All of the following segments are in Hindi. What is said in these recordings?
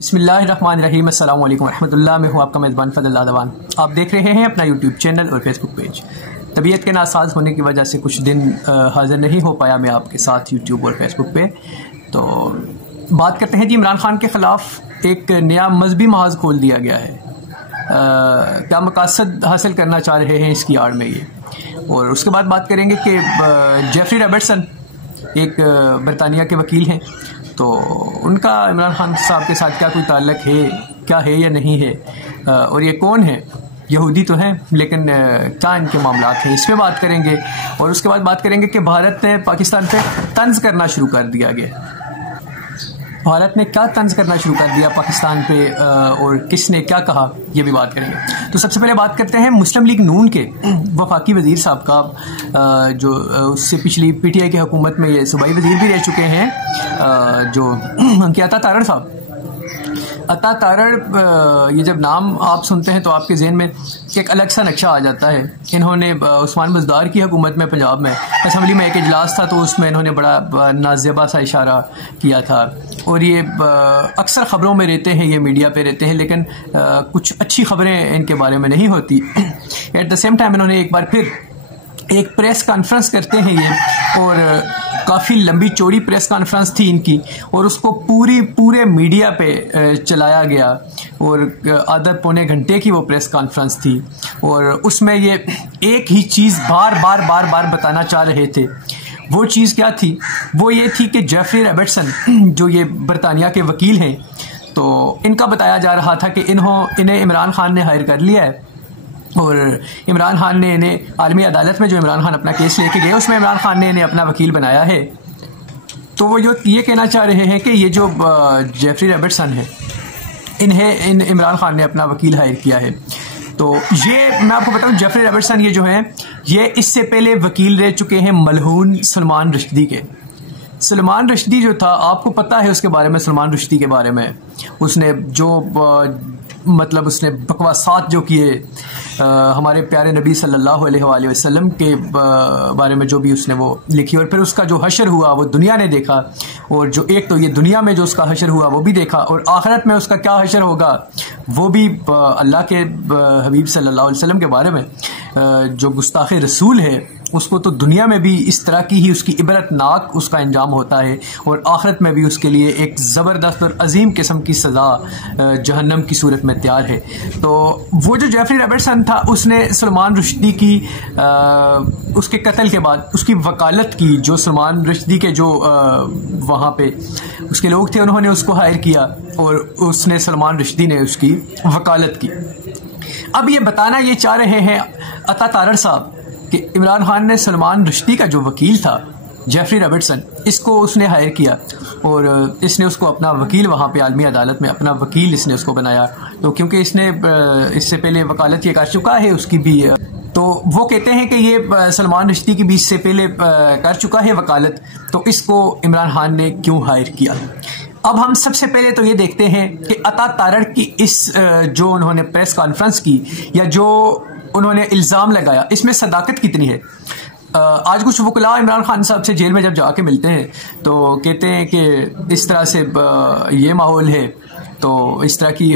बिस्मिल्लाहिर्रहमानिर्रहीम अस्सलाम वालेकुम रहमतुल्लाह। मैं हूँ आपका मेज़बान फ़ज़ल लादवान। आप देख रहे हैं अपना यूट्यूब चैनल और फेसबुक पेज। तबीयत के नासाज होने की वजह से कुछ दिन हाज़िर नहीं हो पाया मैं आपके साथ यूट्यूब और फेसबुक पे। तो बात करते हैं जी, इमरान खान के ख़िलाफ़ एक नया मजहबी महाज़ खोल दिया गया है। क्या मकासद हासिल करना चाह रहे हैं इसकी आड़ में ये, और उसके बाद बात करेंगे कि जेफरी रॉबर्टसन एक बरतानिया के वकील हैं, तो उनका इमरान खान साहब के साथ क्या कोई ताल्लुक़ है, क्या है या नहीं है, और ये कौन है, यहूदी तो हैं लेकिन क्या इनके मामलात हैं, इस पर बात करेंगे। और उसके बाद बात करेंगे कि भारत ने पाकिस्तान पे तंज़ करना शुरू कर दिया गया। भारत ने क्या तंज़ करना शुरू कर दिया पाकिस्तान पे, और किसने क्या कहा, ये भी बात करेंगे। तो सबसे पहले बात करते हैं मुस्लिम लीग नून के वफाकी वज़ीर साहब का, जो उससे पिछली PTI की हुकूमत में ये सूबाई वज़ीर भी रह चुके हैं, जो उनके अता तारड़ साहब। अता तारड़, ये जब नाम आप सुनते हैं तो आपके जहन में एक अलग सा नक्शा आ जाता है। इन्होंने उस्मान बुज़दार की हुकूमत में पंजाब में असम्बली में एक इजलास था, तो उसमें इन्होंने बड़ा नाज़ेबा सा इशारा किया था। और ये अक्सर ख़बरों में रहते हैं, ये मीडिया पे रहते हैं, लेकिन कुछ अच्छी ख़बरें इनके बारे में नहीं होती। एट द सेम टाइम इन्होंने एक बार फिर एक प्रेस कॉन्फ्रेंस करते हैं ये, और काफ़ी लंबी चौड़ी प्रेस कॉन्फ्रेंस थी इनकी, और उसको पूरे मीडिया पे चलाया गया, और आधा पौने घंटे की वो प्रेस कॉन्फ्रेंस थी। और उसमें ये एक ही चीज़ बार बार बताना चाह रहे थे। वो चीज़ क्या थी? वो ये थी कि जेफरी रॉबर्टसन, जो ये बरतानिया के वकील हैं, तो इनका बताया जा रहा था कि इन्हें इमरान खान ने हायर कर लिया है, और इमरान खान ने इन्हें आलमी अदालत में जो इमरान खान अपना केस लेके गए उसमें इमरान खान ने इन्हें अपना वकील बनाया है। तो वो जो ये कहना चाह रहे हैं कि ये जो जेफरी रॉबर्टसन है, इन्हें इमरान खान ने अपना वकील हायर किया है। तो ये मैं आपको बताऊं, जेफरी रॉबर्टसन ये जो हैं, ये इससे पहले वकील रह चुके हैं मलहून सलमान रुश्दी के। सलमान रुश्दी जो था, आपको पता है उसके बारे में, सलमान रुश्दी के बारे में उसने जो मतलब उसने बकवासात जो किए हमारे प्यारे नबी सल्लल्लाहु अलैहि वसल्लम के बारे में, जो भी उसने वो लिखी, और फिर उसका जो हशर हुआ वो दुनिया ने देखा, और जो एक तो ये दुनिया में जो उसका हशर हुआ वो भी देखा, और आखिरत में उसका क्या हशर होगा वो भी अल्लाह के हबीब सल्लल्लाहु अलैहि वसल्लम के बारे में, जो गुस्ताखे रसूल है उसको तो दुनिया में भी इस तरह की ही उसकी इबरतनाक उसका अंजाम होता है, और आखिरत में भी उसके लिए एक ज़बरदस्त और अजीम किस्म की सज़ा जहन्नम की सूरत में तैयार है। तो वो जो जेफरी रॉबर्टसन था, उसने सलमान रुश्दी की उसके कत्ल के बाद उसकी वकालत की। जो सलमान रुश्दी के जो वहाँ पे उसके लोग थे, उन्होंने उसको हायर किया, और उसने सलमान रुश्दी ने उसकी वकालत की। अब ये बताना ये चाह रहे हैं अता तारड़ साहब कि इमरान खान ने सलमान रुश्दी का जो वकील था जेफरी रॉबर्टसन, इसको उसने हायर किया, और इसने उसको अपना वकील वहाँ पे आलमी अदालत में अपना वकील इसने उसको बनाया। तो क्योंकि इसने इससे पहले वकालत ये कर चुका है उसकी भी, तो वो कहते हैं कि ये सलमान रुश्दी की भी इससे पहले कर चुका है वकालत, तो इसको इमरान खान ने क्यों हायर किया। अब हम सबसे पहले तो ये देखते हैं कि अता तारड़ की इस जो उन्होंने प्रेस कॉन्फ्रेंस की, या जो उन्होंने इल्ज़ाम लगाया, इसमें सदाकत कितनी है। आज कुछ वकला इमरान खान साहब से जेल में जब जाके मिलते हैं तो कहते हैं कि इस तरह से ये माहौल है, तो इस तरह की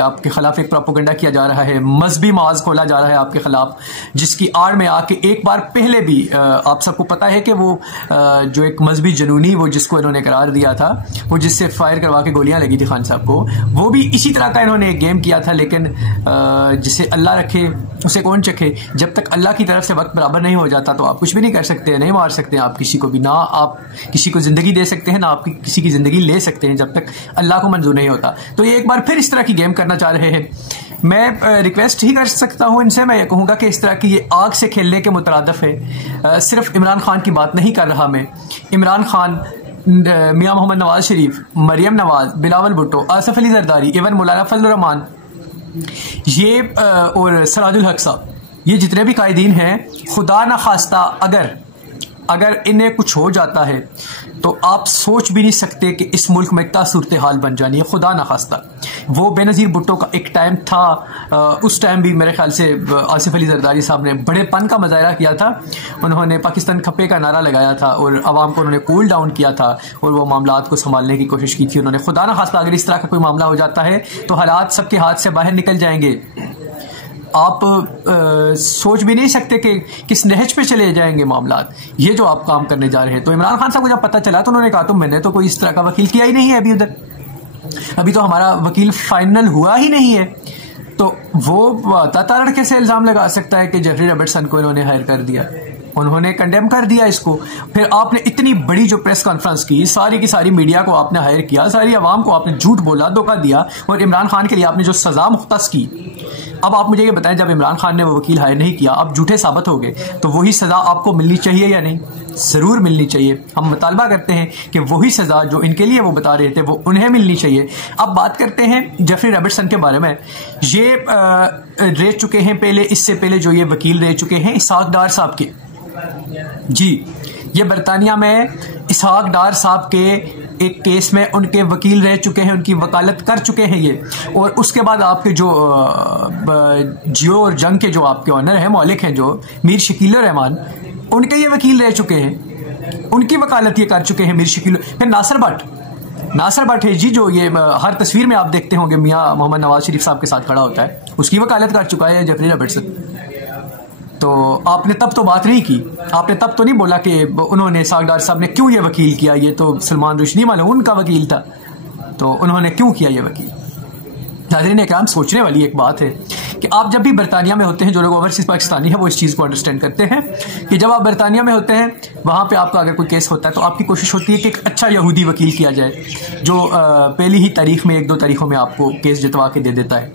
आपके ख़िलाफ़ एक प्रोपेगेंडा किया जा रहा है, मजहबी माज खोला जा रहा है आपके ख़िलाफ़, जिसकी आड़ में आके एक बार पहले भी आप सबको पता है कि वो जो एक मजहबी जनूनी वो जिसको इन्होंने करार दिया था, वो जिससे फायर करवा के गोलियां लगी थी खान साहब को, वो भी इसी तरह का इन्होंने एक गेम किया था। लेकिन जिसे अल्लाह रखे उसे कौन चखे। जब तक अल्लाह की तरफ से वक्त बराबर नहीं हो जाता तो आप कुछ भी नहीं कर सकते, नहीं मार सकते आप किसी को भी, ना आप किसी को ज़िंदगी दे सकते हैं, ना आप किसी की ज़िंदगी ले सकते हैं, जब तक अल्लाह को मंजूर नहीं होता। तो ये एक बार फिर इस तरह की गेम करना चाह रहे हैं। मैं रिक्वेस्ट ही कर सकता हूं इनसे, मैं ये कहूँगा कि इस तरह की ये आग से खेलने के मुतरादिफ है। सिर्फ इमरान खान की बात नहीं कर रहा मैं, इमरान खान, मियाँ मोहम्मद नवाज शरीफ, मरियम नवाज, बिलावल भुट्टो, आसिफ अली जरदारी, इवन मौलाना फजल रहमान, ये और सराजुल हक साहब, ये जितने भी कायदीन हैं, खुदा न खास्ता अगर अगर इन्हें कुछ हो जाता है तो आप सोच भी नहीं सकते कि इस मुल्क में क्या सूरत हाल बन जानी है, खुदा ना खास्ता। वो बेनज़ीर भुट्टो का एक टाइम था, उस टाइम भी मेरे ख्याल से आसिफ अली जरदारी साहब ने बड़ेपन का मुजाहरा किया था। उन्होंने पाकिस्तान खप्पे का नारा लगाया था और आवाम को उन्होंने कूल डाउन किया था और वो मामलात को संभालने की कोशिश की थी उन्होंने। खुदा ना खास्ता अगर इस तरह का कोई मामला हो जाता है तो हालात सबके हाथ से बाहर निकल जाएंगे। आप सोच भी नहीं सकते कि किस नहज पे चले जाएंगे मामलात, ये जो आप काम करने जा रहे हैं। तो इमरान खान साहब को जब पता चला तो उन्होंने कहा तो मैंने तो कोई इस तरह का वकील किया ही नहीं है अभी उधर, अभी तो हमारा वकील फाइनल हुआ ही नहीं है। तो वो ताताड़ कैसे इल्ज़ाम लगा सकता है कि जेफरी रॉबर्टसन को इन्होंने हायर कर दिया, उन्होंने कंडेम कर दिया इसको। फिर आपने इतनी बड़ी जो प्रेस कॉन्फ्रेंस की, सारी की सारी मीडिया को आपने हायर किया, सारी आवाम को आपने झूठ बोला, धोखा दिया और इमरान खान के लिए आपने जो सज़ा मुख्तस की। अब आप मुझे ये बताएं, जब इमरान खान ने वो वकील हायर नहीं किया, आप झूठे साबित हो गए, तो वही सज़ा आपको मिलनी चाहिए या नहीं? ज़रूर मिलनी चाहिए। हम मुतालबा करते हैं कि वही सज़ा जो इनके लिए वो बता रहे थे वो उन्हें मिलनी चाहिए। अब बात करते हैं जेफरी रॉबर्टसन के बारे में। ये रह चुके हैं पहले, इससे पहले जो ये वकील रह चुके हैं इसहाक डार साहब के, जी, ये बरतानिया में इसहाक डार साहब के एक केस में उनके वकील रह चुके हैं, उनकी वकालत कर चुके हैं ये। और उसके बाद आपके जो जियो और जंग के जो आपके ऑनर हैं, मालिक हैं जो मीर शकील रहमान, उनके ये वकील रह चुके हैं, उनकी वकालत ये कर चुके हैं मीर शकील। फिर नासिर भट्ट है जी, जो ये हर तस्वीर में आप देखते होंगे मियाँ मोहम्मद नवाज शरीफ साहब के साथ खड़ा होता है, उसकी वकालत कर चुका है जेफरी रॉबर्टसन। तो आपने तब तो बात नहीं की, आपने तब तो नहीं बोला कि उन्होंने इसहाक डार साहब ने क्यों ये वकील किया, ये तो सलमान रुशदी मालूम उनका वकील था, तो उन्होंने क्यों किया ये वकील। नाज़रीन इकराम, सोचने वाली एक बात है कि आप जब भी बरतानिया में होते हैं, जो लोग ओवरसीज पाकिस्तानी हैं वो इस चीज़ को अंडरस्टैंड करते हैं कि जब आप बरतानिया में होते हैं वहाँ पे आपका अगर कोई केस होता है तो आपकी कोशिश होती है कि एक अच्छा यहूदी वकील किया जाए जो पहली ही तारीख में, 1-2 तारीखों में आपको केस जितवा के दे देता है।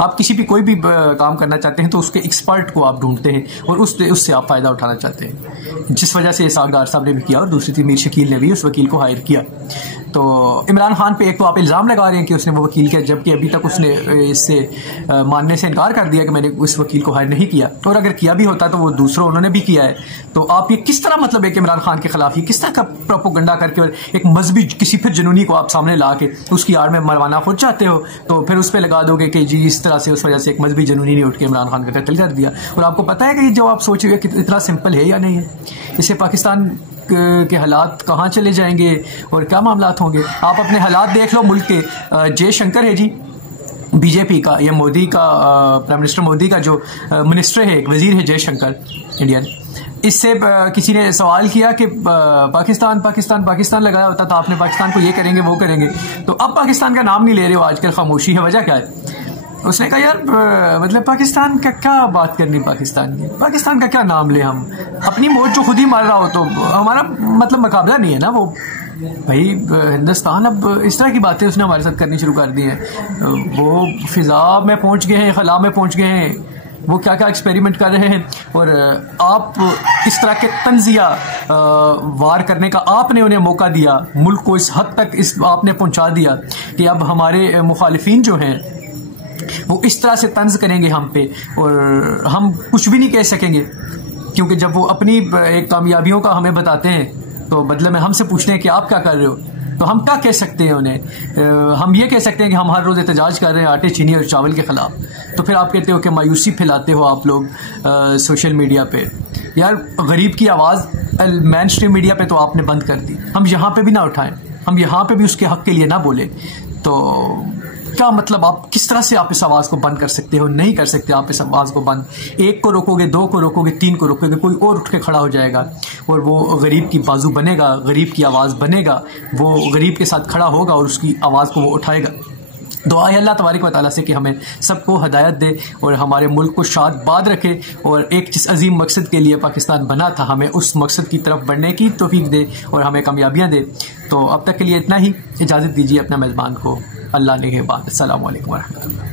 आप किसी भी कोई भी काम करना चाहते हैं तो उसके एक्सपर्ट को आप ढूंढते हैं और उससे आप फ़ायदा उठाना चाहते हैं, जिस वजह से इसहाक डार साहब ने भी किया और दूसरी थी मीर शकील ने भी उस वकील को हायर किया। तो इमरान खान पे एक तो आप इल्ज़ाम लगा रहे हैं कि उसने वो वकील किया, जबकि अभी तक उसने इससे मानने से इनकार कर दिया कि मैंने उस वकील को हायर नहीं किया, और अगर किया भी होता तो वो दूसरों उन्होंने भी किया है। तो आप ये किस तरह मतलब है कि इमरान खान के खिलाफ ये किस तरह का प्रोपोगंडा करके और एक मजहबी किसी फिर जुनूनी को आप सामने ला के उसकी आड़ में मरवाना खुद चाहते हो, तो फिर उस पर लगा दोगे कि जी इस तरह से उस वजह से एक मजहबी जुनूनी ने उठ के इमरान खान का कत्ल कर दिया। और आपको पता है कि जो आप सोच रहे हो कि इतना सिंपल है या नहीं है, इससे पाकिस्तान के हालात कहाँ चले जाएंगे और क्या मामलात होंगे। आप अपने हालात देख लो मुल्क के। जयशंकर है जी बीजेपी का, ये मोदी का, प्राइम मिनिस्टर मोदी का जो मिनिस्टर है, वजीर है जयशंकर इंडियन, इससे किसी ने सवाल किया कि पाकिस्तान पाकिस्तान पाकिस्तान लगाया होता था आपने, पाकिस्तान को ये करेंगे वो करेंगे, तो अब पाकिस्तान का नाम नहीं ले रहे हो, आजकल खामोशी है, वजह क्या है? उसने कहा यार मतलब पाकिस्तान का क्या बात करनी, पाकिस्तान का क्या नाम ले, हम अपनी मौत जो खुद ही मार रहा हो तो हमारा मतलब मुकाबला नहीं है ना वो। भाई हिंदुस्तान अब इस तरह की बातें उसने हमारे साथ करनी शुरू कर दी हैं, वो फिजा में पहुंच गए हैं, खला में पहुंच गए हैं, वो क्या क्या एक्सपेरिमेंट कर रहे हैं, और आप इस तरह के तंजिया वार करने का आपने उन्हें मौका दिया, मुल्क को इस हद तक आपने पहुंचा दिया कि अब हमारे मुखालिफिन जो हैं वो इस तरह से तंज करेंगे हम पे और हम कुछ भी नहीं कह सकेंगे, क्योंकि जब वो अपनी एक कामयाबियों का हमें बताते हैं तो बदले में हमसे पूछते हैं कि आप क्या कर रहे हो, तो हम क्या कह सकते हैं उन्हें? हम ये कह सकते हैं कि हम हर रोज़ एहतजाज कर रहे हैं आटे, चीनी और चावल के ख़िलाफ़, तो फिर आप कहते हो कि मायूसी फैलाते हो आप लोग सोशल मीडिया पे। यार गरीब की आवाज़ मेन स्ट्रीम मीडिया पे तो आपने बंद कर दी, हम यहाँ पे भी ना उठाएं, हम यहाँ पे भी उसके हक़ के लिए ना बोलें, तो क्या मतलब आप किस तरह से आप इस आवाज़ को बंद कर सकते हो? नहीं कर सकते आप इस आवाज़ को बंद। 1 को रोकोगे, 2 को रोकोगे, 3 को रोकोगे, कोई और उठ के खड़ा हो जाएगा और वो गरीब की बाजू बनेगा, गरीब की आवाज़ बनेगा, वो गरीब के साथ खड़ा होगा और उसकी आवाज़ को वो उठाएगा। दुआ है अल्लाह तबारक व तआला से कि हमें सबको हदायत दे और हमारे मुल्क को शाद रखे और एक जिस अजीम मकसद के लिए पाकिस्तान बना था हमें उस मकसद की तरफ बढ़ने की तौफीक दे और हमें कामयाबियाँ दे। तो अब तक के लिए इतना ही, इजाज़त दीजिए अपने मेज़बान को। अल्लाह निगहबान। अस्सलामु अलैकुम व रहमतुल्लाह।